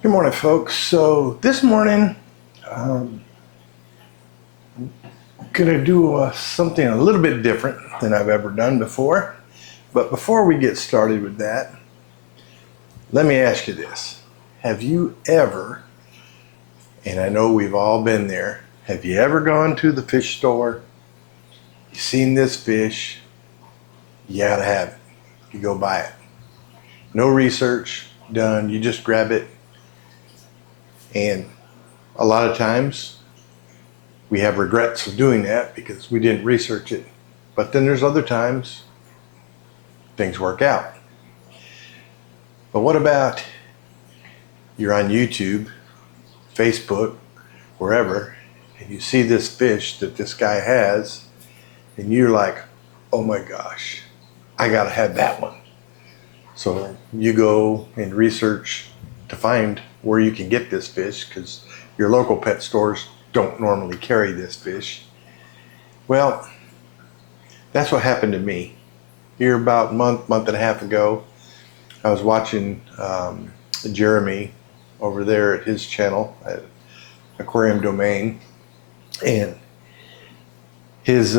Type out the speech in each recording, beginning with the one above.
Good morning, folks. So this morning, I'm gonna do something a little bit different than I've ever done before. But before we get started with that, let me ask you this. Have you ever, and I know we've all been there, have you ever gone to the fish store, you seen this fish, you gotta have it. You go buy it. No research done, you just grab it. And a lot of times we have regrets of doing that because we didn't research it. But then there's other times things work out. But what about you're on YouTube, Facebook, wherever, and you see this fish that this guy has, and you're like, oh my gosh, I gotta have that one. So you go and research to find where you can get this fish because your local pet stores don't normally carry this fish. Well, that's what happened to me. Here about a month and a half ago, I was watching Jeremy over there at his channel at Aquarium Domain, and his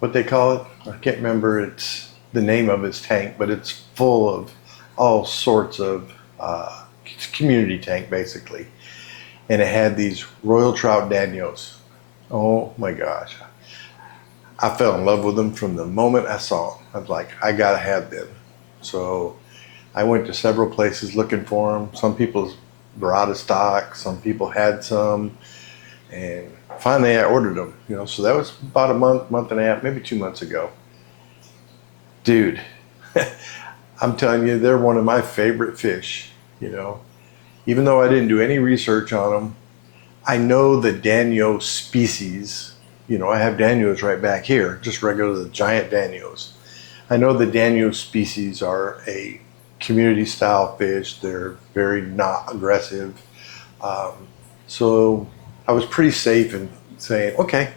what they call it, I can't remember it's the name of his tank, but it's full of all sorts of it's a community tank basically, and it had these royal trout Danios. Oh my gosh, I fell in love with them from the moment I saw them. I was like, I gotta have them. So I went to several places looking for them. Some people were out of stock, some people had some, and finally I ordered them, so that was about a month and a half, maybe 2 months ago. Dude, I'm telling you, they're one of my favorite fish, Even though I didn't do any research on them, I know the Danio species, I have Danios right back here, just regular giant Danios. I know the Danio species are a community style fish. They're very not aggressive. So I was pretty safe in saying, okay,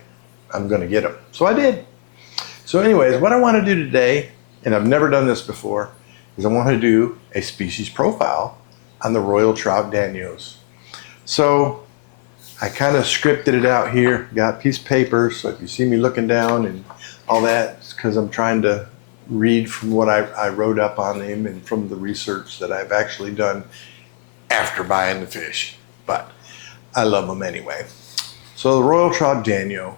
I'm gonna get them. So I did. So anyways, what I wanna do today, and I've never done this before, is I wanna do a species profile on the Royal Trout Danios. So I kind of scripted it out here, got a piece of paper, so if you see me looking down and all that, it's because I'm trying to read from what I wrote up on them and from the research that I've actually done after buying the fish. But I love them anyway. So the Royal Trout Danio,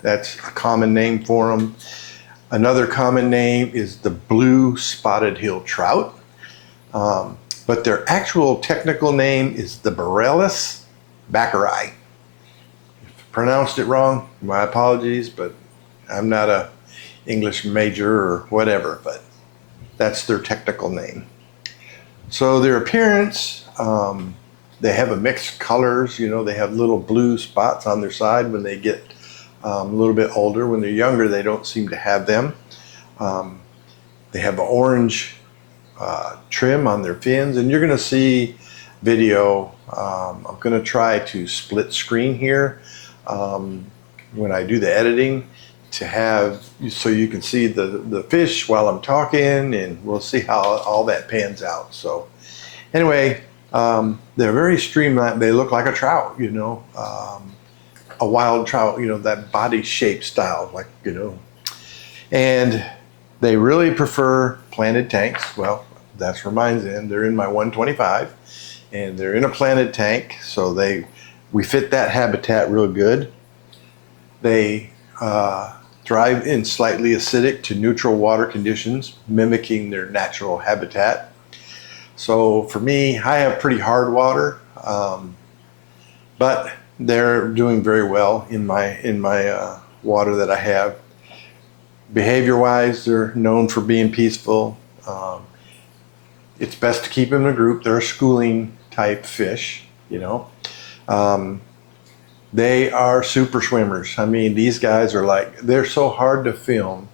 that's a common name for them. Another common name is the blue spotted hill trout. But their actual technical name is the Borellus baccari. If I pronounced it wrong, my apologies, but I'm not a English major or whatever, but that's their technical name. So their appearance, they have a mixed colors, they have little blue spots on their side when they get a little bit older. When they're younger, they don't seem to have them. They have an orange trim on their fins, and you're going to see video. I'm going to try to split screen here when I do the editing to have so you can see the fish while I'm talking, and we'll see how all that pans out. So anyway, they're very streamlined. They look like a trout, a wild trout, that body shape style, and they really prefer planted tanks. Well, that's where mine's in. They're in my 125, and they're in a planted tank, so we fit that habitat real good. They thrive in slightly acidic to neutral water conditions, mimicking their natural habitat. So for me, I have pretty hard water, but they're doing very well in my water that I have. Behavior-wise, they're known for being peaceful. It's best to keep them in a group. They're a schooling type fish, They are super swimmers. I mean, these guys are they're so hard to film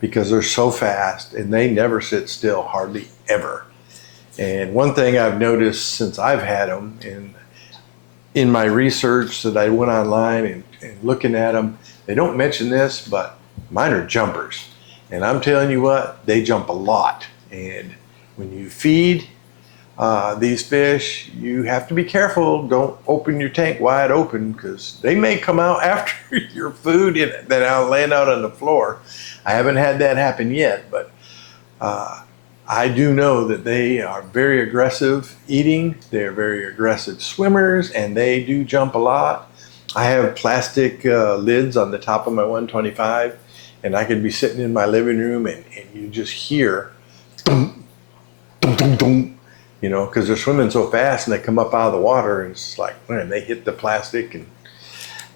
because they're so fast, and they never sit still, hardly ever. And one thing I've noticed since I've had them, and in my research that I went online and looking at them, they don't mention this, but mine are jumpers. And I'm telling you what, they jump a lot. And when you feed These fish, you have to be careful. Don't open your tank wide open because they may come out after your food that are laying out on the floor. I haven't had that happen yet, but I do know that they are very aggressive eating. They're very aggressive swimmers, and they do jump a lot. I have plastic lids on the top of my 125, and I could be sitting in my living room and you just hear dum, dum, dum, dum, you know, because they're swimming so fast and they come up out of the water and it's like, man, they hit the plastic and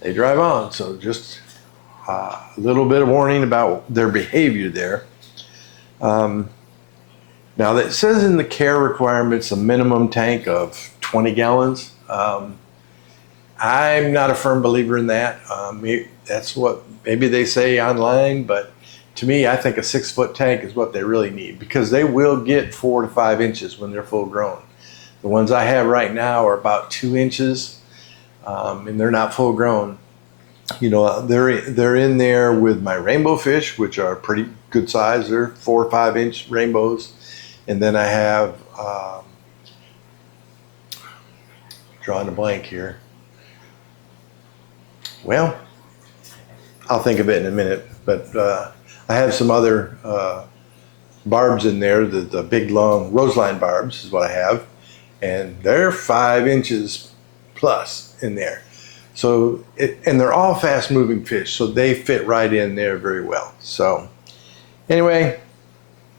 they drive on. So just a little bit of warning about their behavior there. Now that says in the care requirements a minimum tank of 20 gallons. I'm not a firm believer in that. That's what maybe they say online, but to me, I think a 6-foot tank is what they really need because they will get 4 to 5 inches when they're full grown. The ones I have right now are about 2 inches, and they're not full grown. You know, they're in there with my rainbow fish, which are pretty good size. They're 4 or 5 inch rainbows, and then I have drawing a blank here. Well, I'll think of it in a minute, but I have some other barbs in there, the big long roseline barbs is what I have, and they're 5 inches plus in there. So, and they're all fast moving fish, so they fit right in there very well. So anyway,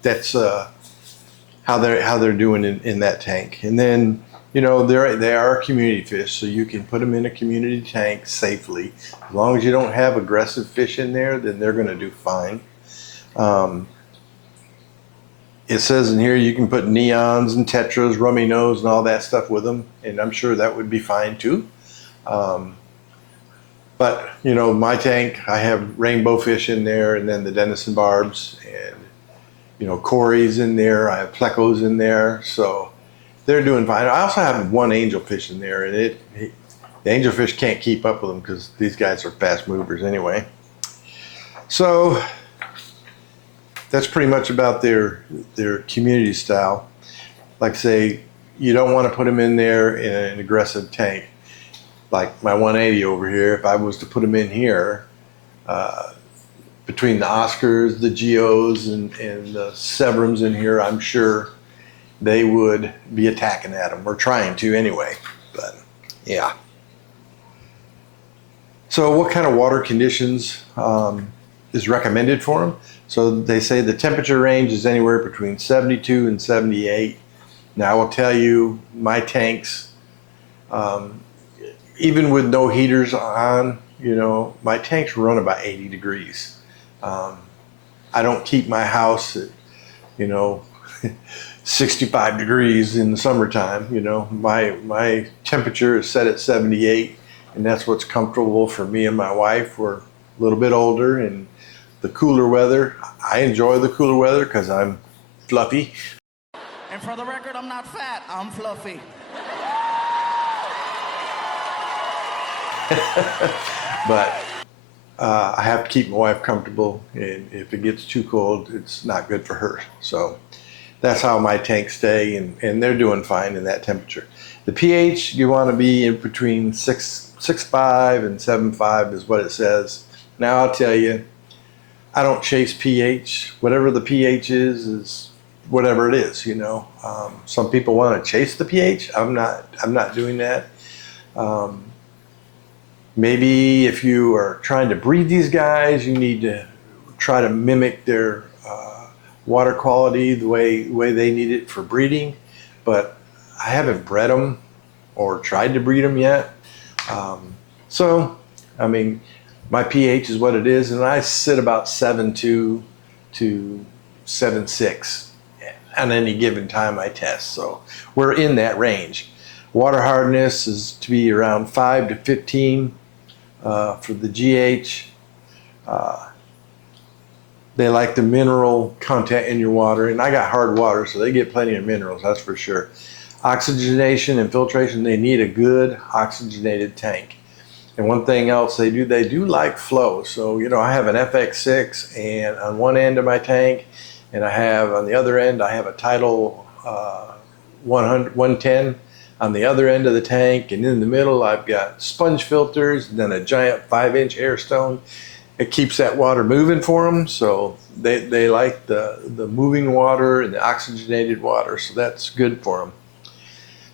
that's how they're doing in that tank. And then, you know, they are community fish, so you can put them in a community tank safely. As long as you don't have aggressive fish in there, then they're going to do fine. It says in here you can put neons and tetras, rummy nose, and all that stuff with them, and I'm sure that would be fine too. But you know, my tank, I have rainbow fish in there, and then the Denison barbs, and you know, Corey's in there. I have plecos in there, so they're doing fine. I also have one angelfish in there, and the angelfish can't keep up with them because these guys are fast movers anyway. So that's pretty much about their community style. Like I say, you don't want to put them in there in an aggressive tank. Like my 180 over here, if I was to put them in here, between the Oscars, the Geos, and the Severums in here, I'm sure they would be attacking at them, or trying to anyway. But yeah. So what kind of water conditions is recommended for them? So they say the temperature range is anywhere between 72 and 78. Now I will tell you, my tanks, even with no heaters on, you know, my tanks run about 80 degrees. I don't keep my house at, you know, 65 degrees in the summertime. You know, my temperature is set at 78, and that's what's comfortable for me and my wife. We're a little bit older, and the cooler weather, I enjoy the cooler weather because I'm fluffy. And for the record, I'm not fat, I'm fluffy. But I have to keep my wife comfortable, and if it gets too cold, it's not good for her. So that's how my tanks stay, and they're doing fine in that temperature. The pH, you want to be in between 6.5 and 7.5 is what it says. Now I'll tell you, I don't chase pH. Whatever the pH is whatever it is, you know. Some people want to chase the pH. I'm not doing that. Maybe if you are trying to breed these guys, you need to try to mimic their water quality the way they need it for breeding. But I haven't bred them or tried to breed them yet. So, I mean, my pH is what it is, and I sit about 7.2 to 7.6 on any given time I test. So we're in that range. Water hardness is to be around 5 to 15 for the GH. They like the mineral content in your water, and I got hard water, so they get plenty of minerals, that's for sure. Oxygenation and filtration, they need a good oxygenated tank. And one thing else they do like flow. So, you know, I have an FX6 and on one end of my tank, and I have on the other end, I have a tidal 100, 110 on the other end of the tank, and in the middle I've got sponge filters, and then a giant 5-inch air stone. It keeps that water moving for them, so they like the moving water and the oxygenated water, so that's good for them.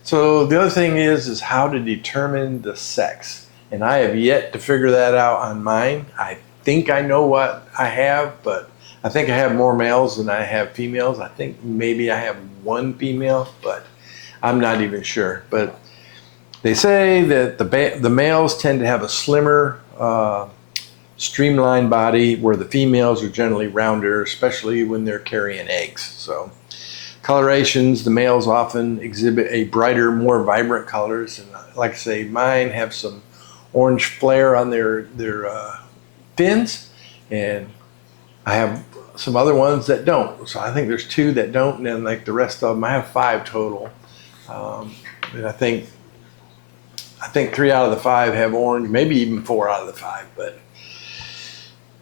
So the other thing is how to determine the sex, and I have yet to figure that out on mine. I think I know what I have, but I think I have more males than I have females. I think maybe I have one female, but I'm not even sure. But they say that the males tend to have a slimmer, streamlined body, where the females are generally rounder, especially when they're carrying eggs. So colorations, the males often exhibit a brighter, more vibrant colors. And like I say, mine have some orange flare on their fins, and I have some other ones that don't. So I think there's 2 that don't, and then like the rest of them, I have 5 total. And I think 3 out of the 5 have orange, maybe even 4 out of the 5, but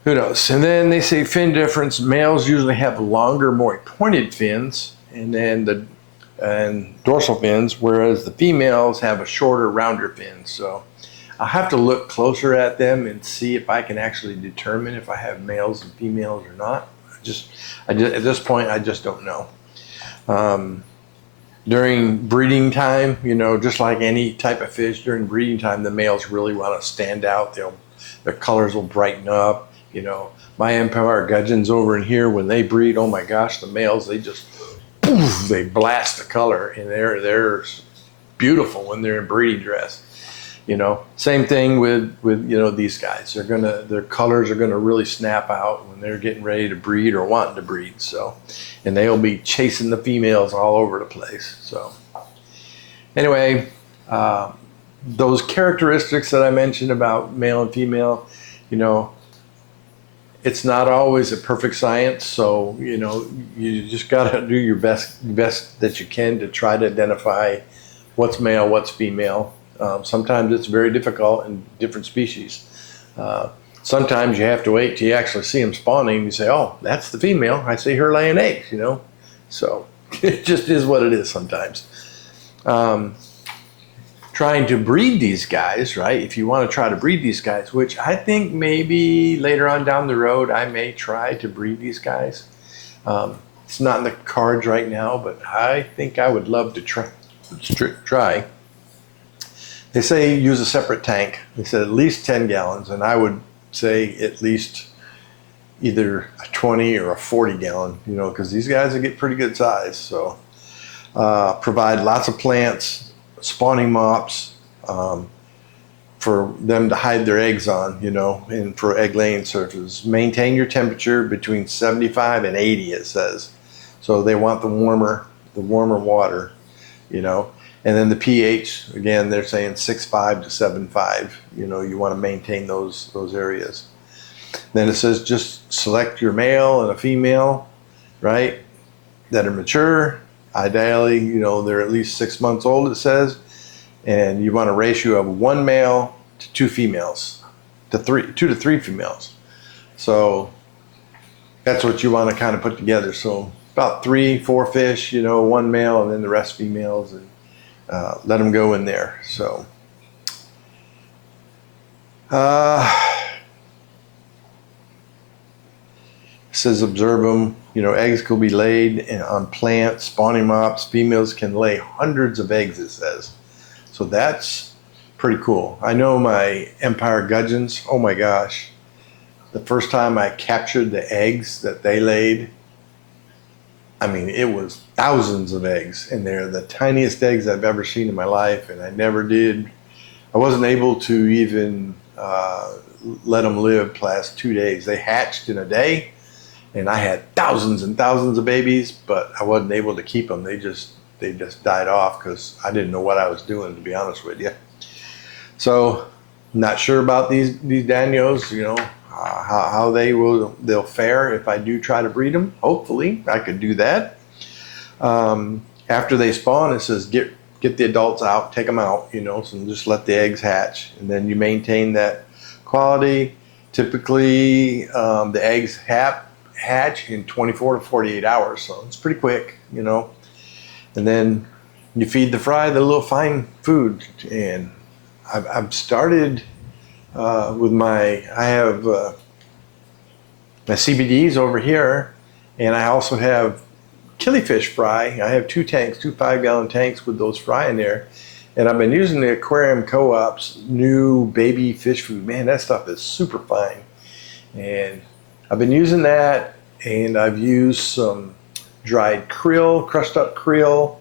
who knows? And then they say fin difference. Males usually have longer, more pointed fins, and then dorsal fins, whereas the females have a shorter, rounder fin. So I'll have to look closer at them and see if I can actually determine if I have males and females or not. At this point, I just don't know. During breeding time, just like any type of fish, during breeding time, the males really want to stand out. Their colors will brighten up. My Empire gudgeons over in here, when they breed, oh my gosh, the males, they just, poof, they blast the color, and they're beautiful when they're in breeding dress. Same thing with these guys. Their colors are gonna really snap out when they're getting ready to breed or wanting to breed. So, and they'll be chasing the females all over the place. So, anyway, those characteristics that I mentioned about male and female, it's not always a perfect science. So, you just gotta do your best that you can to try to identify what's male, what's female. Sometimes it's very difficult in different species. Sometimes you have to wait till you actually see them spawning. You say, oh, that's the female. I see her laying eggs, So it just is what it is sometimes. Trying to breed these guys, right? If you want to try to breed these guys, which I think maybe later on down the road, I may try to breed these guys. It's not in the cards right now, but I think I would love to try. They say use a separate tank. They said at least 10 gallons, and I would say at least either a 20 or a 40 gallon, because these guys will get pretty good size. So provide lots of plants, spawning mops for them to hide their eggs on, and for egg laying surfaces. Maintain your temperature between 75 and 80, it says. So they want the warmer water, And then the pH, again, they're saying 6.5 to 7.5. You want to maintain those areas. Then it says just select your male and a female, right, that are mature. Ideally, they're at least 6 months old, it says. And you want a ratio of 1 male to 2 females, to 2 to 3 females. So that's what you want to kind of put together. So about 3-4 fish, 1 male, and then the rest females, and let them go in there. So says observe them. Eggs can be laid on plants, spawning mops. Females can lay hundreds of eggs, it says. So that's pretty cool. I know my Empire gudgeons, oh my gosh, the first time I captured the eggs that they laid, I mean, it was thousands of eggs, and they're the tiniest eggs I've ever seen in my life, and I wasn't able to even let them live past 2 days. They hatched in a day, and I had thousands and thousands of babies, but I wasn't able to keep them. They just died off because I didn't know what I was doing, to be honest with you. So, not sure about these Danios, how they'll fare if I do try to breed them. Hopefully I could do that. After they spawn, it says get the adults out, take them out, so just let the eggs hatch, and then you maintain that quality. Typically the eggs hatch in 24 to 48 hours, so it's pretty quick, and then you feed the fry the little fine food. And I've started with I have my CBDs over here, and I also have killifish fry. I have two 5-gallon tanks with those fry in there. And I've been using the Aquarium Co-op's new baby fish food. Man, that stuff is super fine. And I've been using that, and I've used some dried krill, crushed up krill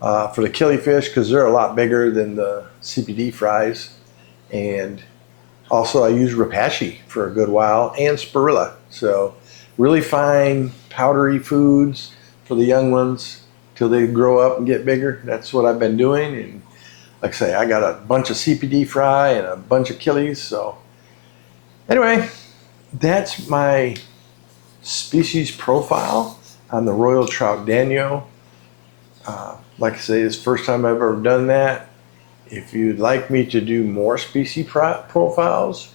for the killifish because they're a lot bigger than the CBD fries. And also I use Rapashi for a good while, and spirilla. So really fine powdery foods for the young ones till they grow up and get bigger. That's what I've been doing. And like I say, I got a bunch of CPD fry and a bunch of killies. So anyway, that's my species profile on the Royal Trout Danio. Like I say, it's the first time I've ever done that. If you'd like me to do more species profiles,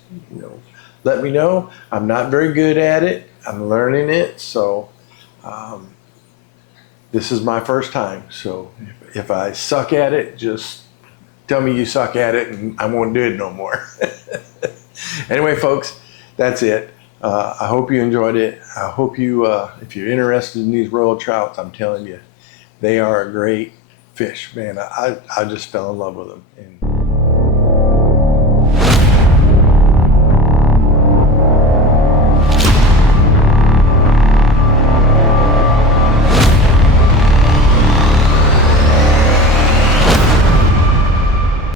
let me know. I'm not very good at it. I'm learning it. So this is my first time. So if I suck at it, just tell me you suck at it and I won't do it no more. Anyway, folks, that's it. I hope you enjoyed it. I hope you, if you're interested in these royal trouts, I'm telling you, they are a great fish, man. I just fell in love with them. And